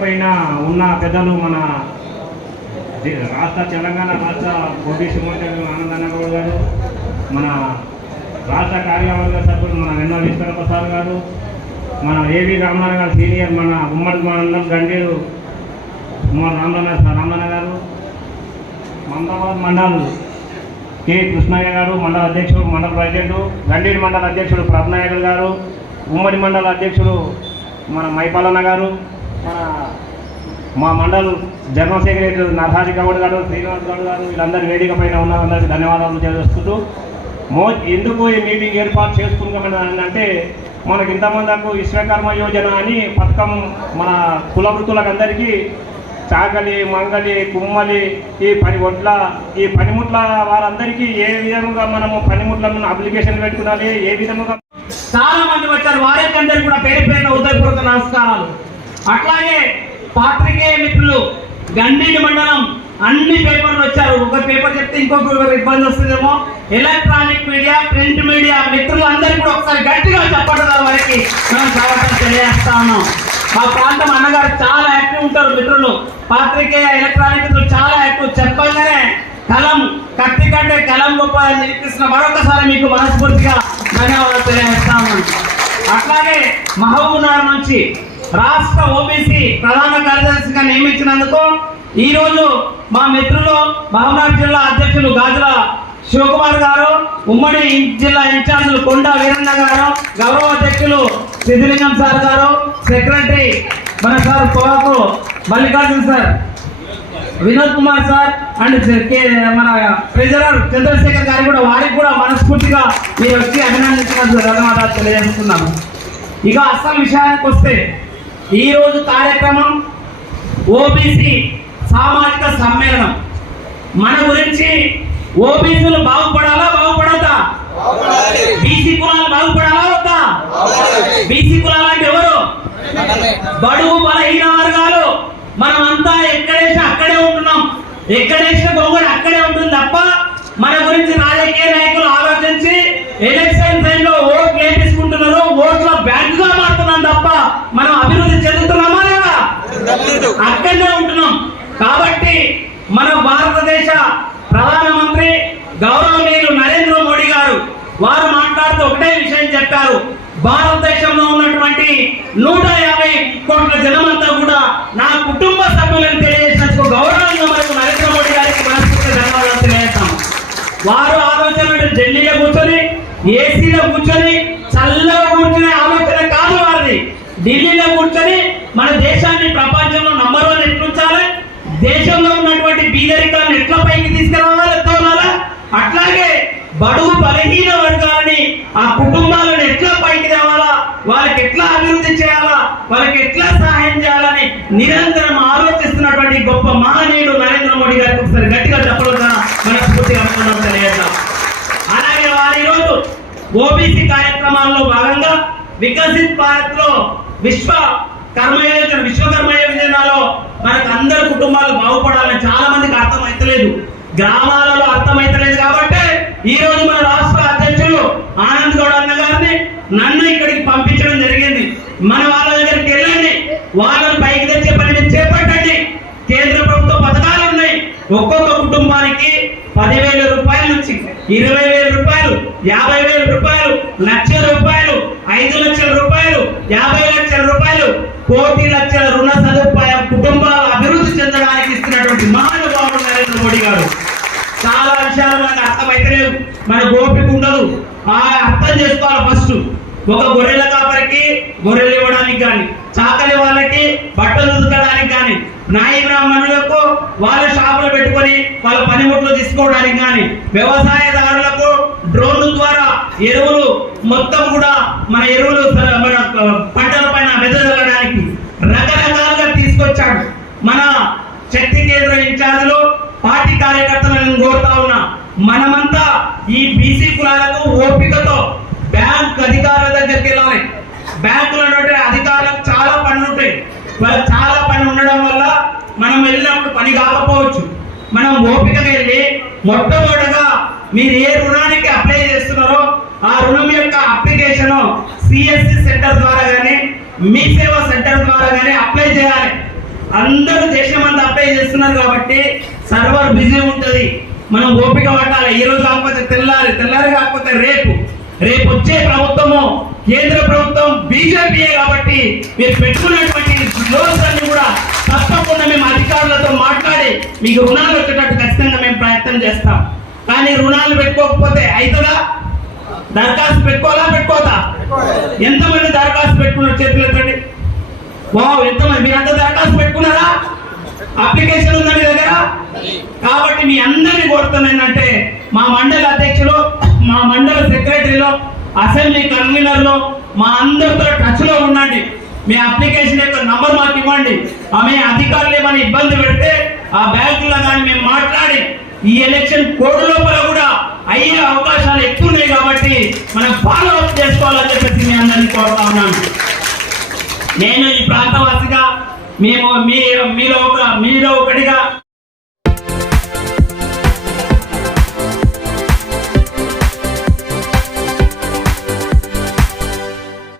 పైన ఉన్న పెద్దలు మన రాష్ట్ర తెలంగాణ రాష్ట్ర పోటీ సింహచంద్ర ఆనందన్న గౌడ్ గారు మన రాష్ట్ర కార్యవర్గ సభ్యులు మన వెన్న విశ్వప్రసాద్ గారు మన ఏవి రామనారాయణ గారు సీనియర్ మన ఉమ్మడి మండలం గండీరు ఉమ్మడి రామనారాయణ రామన్న గారు మమతాబాద్ మండల్ కె కృష్ణయ్య గారు మండల అధ్యక్షుడు మండల ప్రెసిడెంట్ గండీరు మండల అధ్యక్షుడు ప్రభనాయకుడు గారు ఉమ్మడి మండల అధ్యక్షుడు మన మైపాలన్న గారు మన మా మండల్ జనరల్ సెక్రటరీ నరహారి గౌడ్ గారు శ్రీనివాస్ గౌడ్ గారు వీళ్ళందరూ వేదిక పైన ఉన్న అందరికీ ధన్యవాదాలు తెలియజేస్తూ మో ఎందుకు ఈ మీటింగ్ ఏర్పాటు చేసుకుంటామని అంటే మనకి ఇంతమందికు విశ్వకర్మ యోజన అని పథకం మన కుల వృత్తులకు అందరికీ చాకలి మంగలి కుమ్మలి ఈ పని ఈ పనిముట్ల వారందరికీ ఏ విధంగా మనము పనిముట్లను అప్లికేషన్ పెట్టుకోవాలి ఏ విధంగా చాలా మంది వచ్చారు వారికి అందరికీ కూడా పేరు పేరున ఉదయపూర్వక నమస్కారాలు. అట్లాగే పాత్రికేయ మిత్రులు గండిని మండలం అన్ని పేపర్లు వచ్చారు. ఒక పేపర్ చెప్తే ఇంకొక ఇబ్బంది వస్తుందేమో. ఎలక్ట్రానిక్ మీడియా ప్రింట్ మీడియా మిత్రులు అందరికీ కూడా ఒకసారి గట్టిగా చెప్పడం వారికి. మనం స్వాగతం తెలియజేస్తా ఉన్నాం. మా ప్రాంతం అన్నగారు చాలా యాక్టివ్ ఉంటారు మిత్రులు. పాత్రికేయ ఎలక్ట్రానిక్ మిత్రులు చాలా యాక్టివ్. చెప్పగానే కలం కత్తి కంటే కలం గొప్ప అని నిరూపిస్తున్న మరొకసారి మీకు మనస్ఫూర్తిగా ధన్యవాదాలు తెలియజేస్తాము అట్లాగే మహబూబ్నగర్ నుంచి రాష్ట్ర ఓబీసీ ప్రధాన కార్యదర్శిగా నియమించినందుకు ఈరోజు మా మిత్రులు మహబూబ్నగర్ జిల్లా అధ్యక్షులు గాజుల శివకుమార్ గారు ఉమ్మడి జిల్లా ఇన్ఛార్జీలు కొండ వీరన్న గారు గౌరవ అధ్యక్షులు సిద్ధిలింగం సార్ గారు సెక్రటరీ మన సార్ పొగాకు Mallikarjun sir Vinod Kumar sir and కే- మన ట్రెజరర్ చంద్రశేఖర్ గారు కూడా వారికి కూడా మనస్ఫూర్తిగా మీరు వచ్చి అభినందించినందుకు ధన్యవాదాలు తెలియజేస్తున్నాను. ఇక అస్సాం విషయానికి వస్తే ఈ రోజు కార్యక్రమం ఓబీసీ సామాజిక సమ్మేళనం. మన గురించి ఓబీసీలు బాగుపడాలా బాగుపడద్దా? బీసీ కులాలు బాగుపడాలా వద్దా? బీసీ కులాలు అంటే ఎవరు? బడుగు బలహీన వర్గాలు. మనం అంతా ఎక్కడేసి అక్కడే ఉంటున్నాం. ఎక్కడేసిన గొంగడు అక్కడే ఉంటుంది తప్ప మన గురించి రాజకీయ నాయకులు ఆలోచించి ఎలక్షన్ టైంలో ఓట్లు వేపించుకుంటున్నారు ఓట్ల బ్యాంక్గా మారుతున్నాం తప్ప మనం అభివృద్ధి చెందుతున్నామా లేదా అక్కడనే ఉంటున్నాం. కాబట్టి మన భారతదేశ ప్రధానమంత్రి గౌరవనీయులు నరేంద్ర మోడీ గారు వారు మాట్లాడుతూ ఒకటే విషయం చెప్పారు. భారతదేశంలో ఉన్నటువంటి నూట యాభై కోట్ల జనమంతా కూడా నా కుటుంబ సభ్యులను తెలియజేసినందుకు గౌరవంగా మనకు నరేంద్ర మోడీ గారికి మనస్ఫూర్తి ధన్యవాదాలు తెలియజేస్తాం వారు ఆలోచన ఢిల్లీలో కూర్చొని ఏసీలో కూర్చొని చల్లగా కూర్చునే ఆలోచన కాదు వారిది. ఢిల్లీలో కూర్చొని మన దేశాన్ని ప్రపంచంలో నంబర్ వన్ ఎట్లుంచాలి దేశంలో ఉన్నటువంటి బీదరికాన్ని ఎట్లా పైకి తీసుకురావాలి ఎత్తాలా అట్లాగే బడుగు బలహీన వర్గాలని ఆ కుటుంబాలను ఎట్లా పైకి తేవాలా? వాళ్ళకి ఎట్లా అభివృద్ధి చేయాలా? వాళ్ళకి ఎట్లా సహాయం చేయాలని నిరంతరం ఆలోచిస్తున్నటువంటి గొప్ప మహనీయుడు నరేంద్ర మోడీ గారికి ఒకసారి గట్టిగా చెప్పడం మనస్ఫూర్తిగా అభినందనలు తెలియజేద్దాం. అలాగే వారి ఈరోజు ఓబీసీ కార్యక్రమాల్లో భాగంగా వికసిత్ భారత్లో విశ్వ కర్మయోజన విశ్వకర్మ యోజనలో మనకు అందరి కుటుంబాలు బాగుపడాలని చాలా మందికి అర్థమైతలేదు. గ్రామాలలో అర్థమైతలేదు కాబట్టి ఈ రోజు మన రాష్ట్ర అధ్యక్షులు ఆనంద్ గౌడ్ అన్న గారిని నన్ను ఇక్కడికి పంపించడం జరిగింది. మన వాళ్ళ దగ్గరికి వెళ్ళండి. వాళ్ళని పైకి తెచ్చే పని చేపట్టండి. కేంద్ర ప్రభుత్వ పథకాలు ఉన్నాయి. ఒక్కొక్క కుటుంబానికి పదివేల రూపాయల నుంచి ఇరవై వేల రూపాయలు యాభై వేల రూపాయలు లక్ష రూపాయలు ఐదు లక్షల రూపాయలు యాభై లక్షల రూపాయలు కోటి లక్షల రుణ సదుపాయం కుటుంబాల అభివృద్ధి చెందడానికి ఇస్తున్నటువంటి మహానుభావుడు నరేంద్ర మోడీ గారు. చాలా విషయాలు మనకు అర్థమైతలేవు మన గోపిక ఉండదు. ఆ అర్థం చేసుకోవాలి ఫస్ట్. ఒక గొర్రెల కాపరికి గొర్రెలు ఇవ్వడానికి కానీ చాకలి వాళ్ళకి బట్టలు ఉతకడానికి కానీ నాయి బ్రాహ్మణులకు వాళ్ళ షాపులు పెట్టుకొని వాళ్ళ పనిముట్లు తీసుకోవడానికి కానీ వ్యవసాయదారులకు డ్రోన్ల ద్వారా ఎరువులు మొత్తం కూడా మన ఎరువులు మన పంటల పైన వెదజల్లడానికి రకరకాలుగా తీసుకొచ్చాడు. మన శక్తి కేంద్ర ఇన్ఛార్జ్లో పార్టీ కార్యకర్తలను కోరుతా ఉన్నా మనమంతా ఈ బీసీ కులాలకు ఓపికతో బ్యాంక్ అధికారుల దగ్గరికి వెళ్ళాలి. బ్యాంకులో అధికారులకు చాలా పనులు ఉంటాయి వాళ్ళకి చాలా పని ఉండడం వల్ల మనం వెళ్ళినప్పుడు పని కాకపోవచ్చు. మనం ఓపికగా వెళ్ళి మొట్టమొదటిగా మీరు ఏ రుణానికి అప్లై చేస్తున్నారో ఆ రుణం యొక్క అప్లికేషన్ సిఎస్సి సెంటర్ ద్వారా కానీ మీ సేవా సెంటర్ ద్వారా కానీ అప్లై చేయాలి. అందరూ దేశం అంతా అప్లై చేస్తున్నారు కాబట్టి సర్వర్ బిజీ ఉంటుంది. మనం ఓపిక పట్టాలి. ఈ రోజు కాకపోతే తెల్లారి తెల్లారి కాకపోతే రేపు. రేపు వచ్చే ప్రభుత్వము కేంద్ర ప్రభుత్వం బీజేపీయే కాబట్టి మీరు పెట్టుకున్నటువంటి లోన్స్ అన్ని కూడా తప్పకుండా మేము అధికారులతో మాట్లాడి మీకు రుణాలు వచ్చేటట్టు ఖచ్చితంగా మేము ప్రయత్నం చేస్తాం. కానీ రుణాలు పెట్టుకోకపోతే అవుతుందా దరఖాస్తు పెట్టుకోవాలా? పెట్టుకోవద్దా? ఎంతమంది దరఖాస్తు పెట్టుకున్నారు చేతులు ఎత్తండి వావ్ ఎంతమంది? మీరంతా దరఖాస్తు పెట్టుకున్నారా? అప్లికేషన్ ఉందా మీ దగ్గర? కాబట్టి మీ అందరినీ కోరుతున్నా ఏంటంటే మా మండల అధ్యక్షులు మా మండల సెక్రటరీలో అసెంబ్లీ కన్వీనర్లో మా అందరితో టచ్లో ఉండండి. మీ అప్లికేషన్ యొక్క నంబర్ మాకు ఇవ్వండి. ఆమె అధికారులు ఏమైనా ఇబ్బంది పెడితే ఆ బ్యాంకుల్లో కానీ మేము మాట్లాడి ఈ ఎలక్షన్ కోడ్ లోపల కూడా అయ్యే అవకాశాలు ఎక్కువ ఉన్నాయి కాబట్టి మనం ఫాలో అప్ చేసుకోవాలని చెప్పేసి మీ అందరినీ కోరుతా ఉన్నాను. నేను ఈ ప్రాంతవాసిగా మేము మీ మీలో ఒక మీలో ఒకటిగా